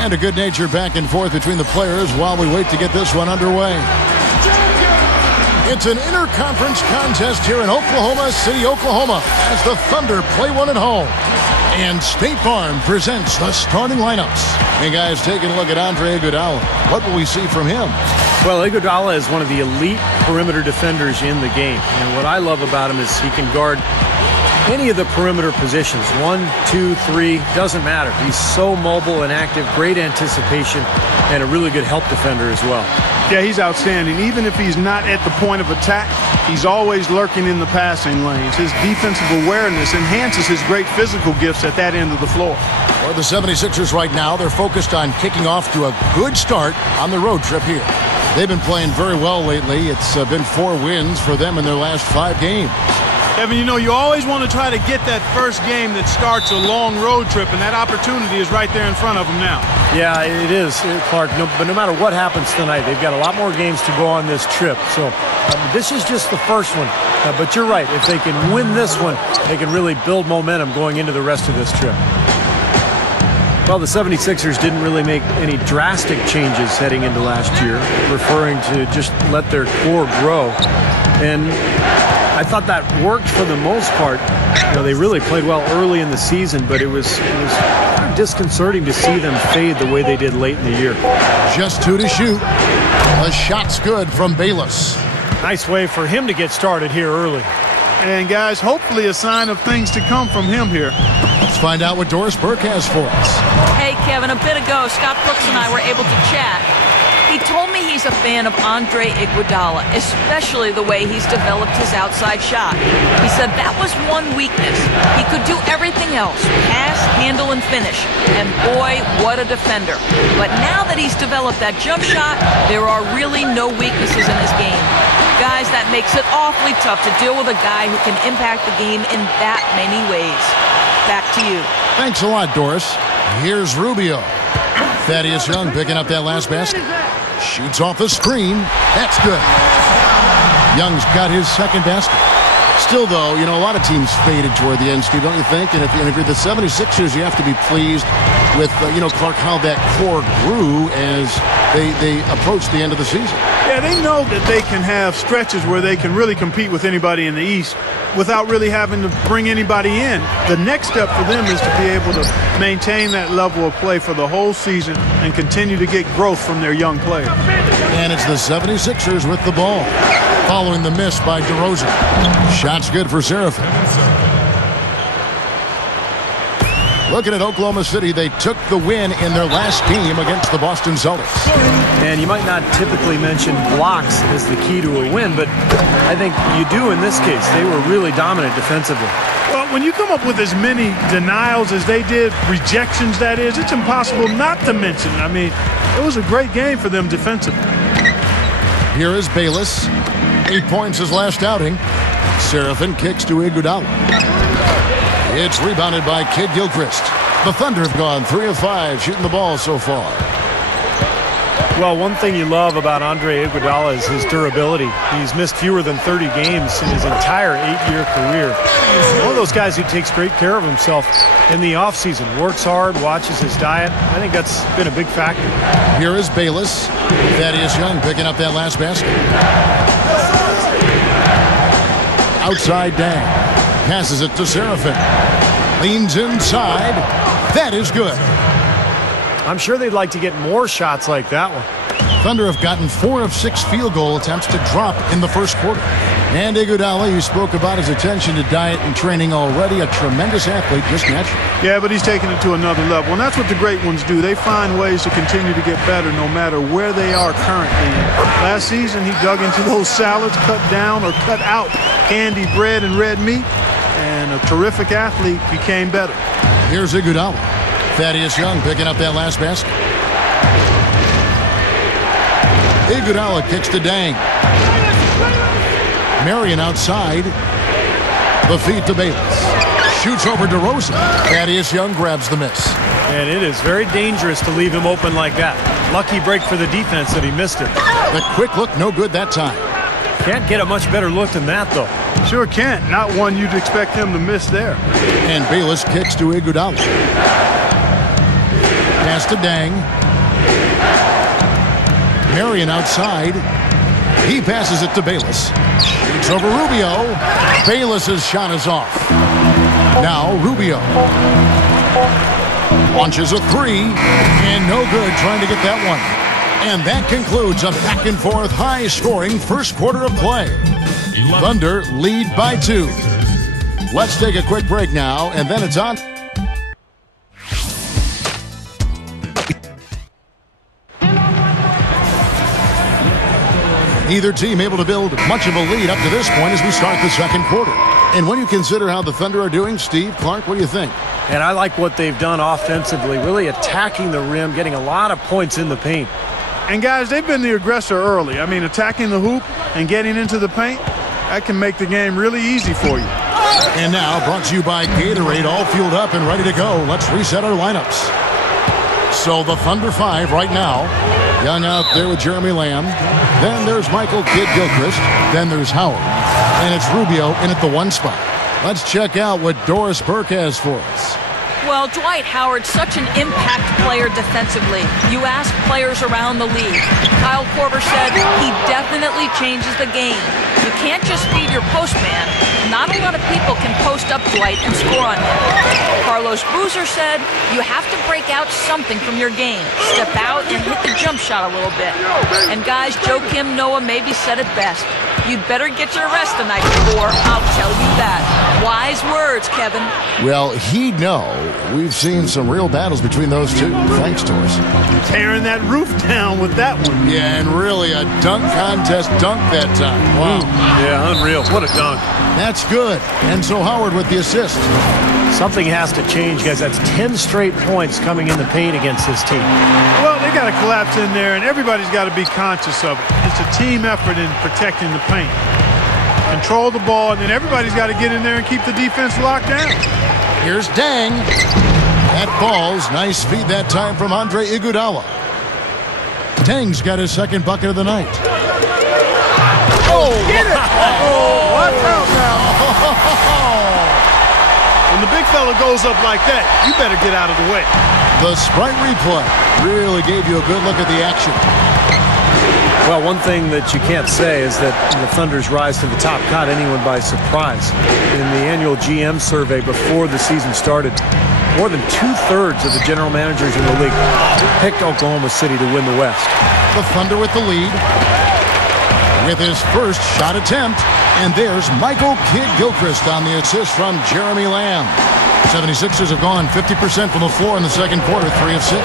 And a good-natured back and forth between the players while we wait to get this one underway. It's an interconference contest here in Oklahoma City, Oklahoma, as the Thunder play one at home. And State Farm presents the starting lineups. Hey, guys, taking a look at Andre Iguodala. What will we see from him? Well, Iguodala is one of the elite perimeter defenders in the game. And what I love about him is he can guard any of the perimeter positions. 1, 2, 3, doesn't matter. He's so mobile and active, great anticipation, and a really good help defender as well. Yeah, he's outstanding. Even if he's not at the point of attack, he's always lurking in the passing lanes. His defensive awareness enhances his great physical gifts at that end of the floor. For the 76ers right now, they're focused on kicking off to a good start on the road trip here. They've been playing very well lately. It's been 4 wins for them in their last 5 games. Evan, you know, you always want to try to get that first game that starts a long road trip, and that opportunity is right there in front of them now. Yeah, it is, Clark. But no matter what happens tonight, they've got a lot more games to go on this trip. So this is just the first one. But you're right. If they can win this one, they can really build momentum going into the rest of this trip. Well, the 76ers didn't really make any drastic changes heading into last year, preferring to just let their core grow. And I thought that worked for the most part. You know, they really played well early in the season, but it was kind of disconcerting to see them fade the way they did late in the year. Just 2 to shoot. The shot's good from Bayless. Nice way for him to get started here early. And, guys, hopefully a sign of things to come from him here. Let's find out what Doris Burke has for us. Hey, Kevin, a bit ago, Scott Brooks and I were able to chat. He told me he's a fan of Andre Iguodala, especially the way he's developed his outside shot. He said that was one weakness. He could do everything else, pass, handle, and finish. And boy, what a defender. But now that he's developed that jump shot, there are really no weaknesses in his game. Guys, that makes it awfully tough to deal with a guy who can impact the game in that many ways. Back to you. Thanks a lot, Doris. Here's Rubio. Thaddeus Young picking up that last basket. Shoots off the screen. That's good. Young's got his second basket. Still, though, you know, a lot of teams faded toward the end, Steve, don't you think? And if you're the 76ers, you have to be pleased with, you know, Clark, how that core grew as they approached the end of the season. Yeah, they know that they can have stretches where they can really compete with anybody in the East without really having to bring anybody in. The next step for them is to be able to maintain that level of play for the whole season and continue to get growth from their young players. And it's the 76ers with the ball, following the miss by DeRozan. Shot's good for Seraphim. Looking at Oklahoma City, they took the win in their last game against the Boston Celtics. And you might not typically mention blocks as the key to a win, but I think you do in this case. They were really dominant defensively. Well, when you come up with as many denials as they did, rejections that is, it's impossible not to mention. I mean, it was a great game for them defensively. Here is Bayless. 8 points his last outing. Seraphim kicks to Iguodala. It's rebounded by Kidd-Gilchrist. The Thunder have gone 3 of 5 shooting the ball so far. Well, one thing you love about Andre Iguodala is his durability. He's missed fewer than 30 games in his entire 8-year career. One of those guys who takes great care of himself in the offseason, works hard, watches his diet. I think that's been a big factor. Here is Bayless. Thaddeus Young picking up that last basket. Outside Dang. Passes it to Seraphim. Leans inside. That is good. I'm sure they'd like to get more shots like that one. Thunder have gotten 4 of 6 field goal attempts to drop in the first quarter. And Iguodala, you spoke about his attention to diet and training, already a tremendous athlete, just naturally. Yeah, but he's taking it to another level. And that's what the great ones do. They find ways to continue to get better no matter where they are currently. Last season, he dug into those salads, cut down or cut out candy bread and red meat. And a terrific athlete became better. Here's Iguodala. Thaddeus Young picking up that last basket. Iguodala kicks to Dang. Marion outside. The feed to Bayless. Shoots over DeRozan. Thaddeus Young grabs the miss. And it is very dangerous to leave him open like that. Lucky break for the defense that he missed it. The quick look, no good that time. Can't get a much better look than that, though. Sure can't. Not one you'd expect him to miss there. And Bayless kicks to Iguodala. Pass to Dang. Marion outside. He passes it to Bayless. Shoots over Rubio. Bayless's shot is off. Now Rubio launches a three, and no good trying to get that one. And that concludes a back-and-forth, high-scoring first quarter of play. Thunder lead by 2. Let's take a quick break now, and then it's on. Neither team able to build much of a lead up to this point as we start the second quarter. And when you consider how the Thunder are doing, Steve, Clark, what do you think? And I like what they've done offensively, really attacking the rim, getting a lot of points in the paint. And, guys, they've been the aggressor early. I mean, attacking the hoop and getting into the paint, that can make the game really easy for you. And now, brought to you by Gatorade, all fueled up and ready to go. Let's reset our lineups. So the Thunder 5 right now. Young out there with Jeremy Lamb. Then there's Michael Kidd-Gilchrist. Then there's Howard. And it's Rubio in at the 1 spot. Let's check out what Doris Burke has for us. Well, Dwight Howard's such an impact player defensively. You ask players around the league. Kyle Korver said he definitely changes the game. You can't just feed your post man. Not a lot of people can post up Dwight and score on him. Carlos Boozer said you have to break out something from your game. Step out and hit the jump shot a little bit. And guys, Joakim Noah maybe said it best. You'd better get your rest the night before, I'll tell you that. Wise words, Kevin. Well, he'd know. We've seen some real battles between those two. Thanks, Doris. Tearing that roof down with that one. Yeah, and really a dunk contest dunk that time. Wow. Yeah, unreal. What a dunk. That's good. And so Howard with the assist. Something has to change, guys. That's 10 straight points coming in the paint against this team. Well, they got to collapse in there, and everybody's got to be conscious of it. It's a team effort in protecting the paint. Control the ball, and then everybody's got to get in there and keep the defense locked down. Here's Dang. That falls. Nice feed that time from Andre Iguodala. Dang's got his second bucket of the night. Oh, get it! Oh, watch out now. When the big fella goes up like that, you better get out of the way. The Sprite replay really gave you a good look at the action. Well, one thing that you can't say is that the Thunder's rise to the top caught anyone by surprise. In the annual GM survey before the season started, more than 2/3 of the general managers in the league picked Oklahoma City to win the West. The Thunder with the lead. With his first shot attempt. And there's Michael Kidd-Gilchrist on the assist from Jeremy Lamb. 76ers have gone 50% from the floor in the second quarter, 3 of 6.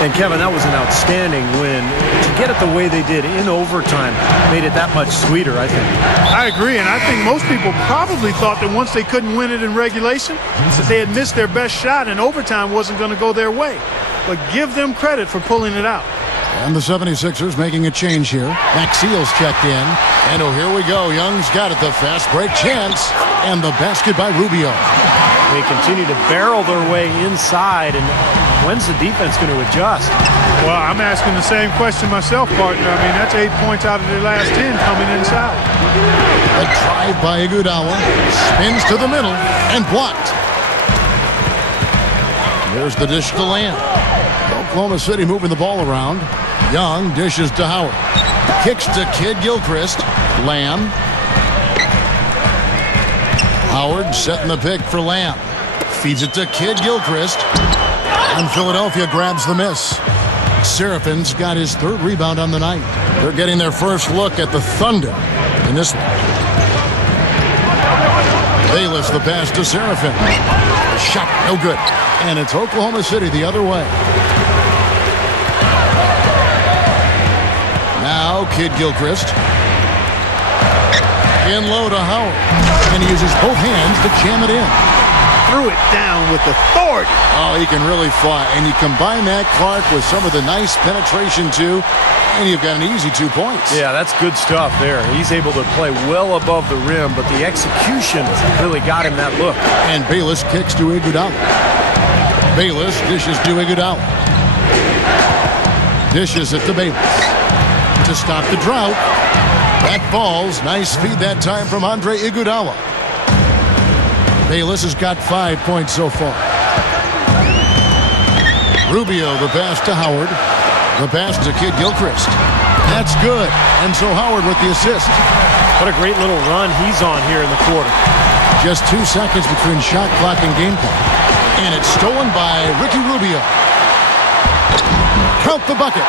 And, Kevin, that was an outstanding win. To get it the way they did in overtime made it that much sweeter, I think. I agree, and I think most people probably thought that once they couldn't win it in regulation, that they had missed their best shot and overtime wasn't going to go their way. But give them credit for pulling it out. And the 76ers making a change here. Maxiel's checked in. And oh, here we go. Young's got it. The fast break chance. And the basket by Rubio. They continue to barrel their way inside. And when's the defense going to adjust? Well, I'm asking the same question myself, partner. I mean, that's 8 points out of their last 10 coming inside. A drive by Iguodala. Spins to the middle. And blocked. There's the dish to Lamb. Oklahoma City moving the ball around. Young dishes to Howard. Kicks to Kidd-Gilchrist. Lamb. Howard setting the pick for Lamb. Feeds it to Kidd-Gilchrist. And Philadelphia grabs the miss. Serafin's got his 3rd rebound on the night. They're getting their first look at the Thunder in this one. Bayless the pass to Serafin. Shot no good. And it's Oklahoma City the other way. Now Kidd-Gilchrist. In low to Howard. And he uses both hands to jam it in. Threw it down with authority. Oh, he can really fly. And you combine that, Clark, with some of the nice penetration, too, and you've got an easy 2 points. Yeah, that's good stuff there. He's able to play well above the rim, but the execution really got him that look. And Bayless kicks to Iguodala. Bayless dishes to Iguodala. Dishes it to Bayless. To stop the drought. That falls. Nice feed that time from Andre Iguodala. Bayless has got 5 points so far. Rubio, the pass to Howard. The pass to Kidd-Gilchrist. That's good. And so Howard with the assist. What a great little run he's on here in the quarter. Just 2 seconds between shot clock and game clock. And it's stolen by Ricky Rubio. Count the bucket.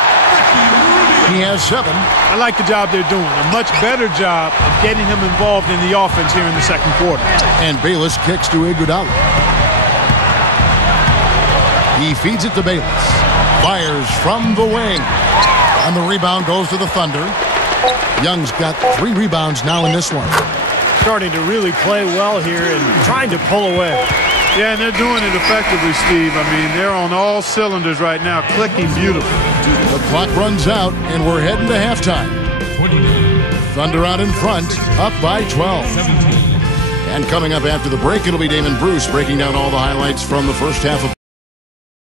He has 7. I like the job they're doing. A much better job of getting him involved in the offense here in the second quarter. And Bayless kicks to Iguodala. He feeds it to Bayless. Fires from the wing. And the rebound goes to the Thunder. Young's got 3 rebounds now in this one. Starting to really play well here and trying to pull away. Yeah, and they're doing it effectively, Steve. I mean, they're on all cylinders right now, clicking beautifully. The clock runs out, and we're heading to halftime. Thunder out in front, up by 12. And coming up after the break, it'll be Damon Bruce breaking down all the highlights from the first half of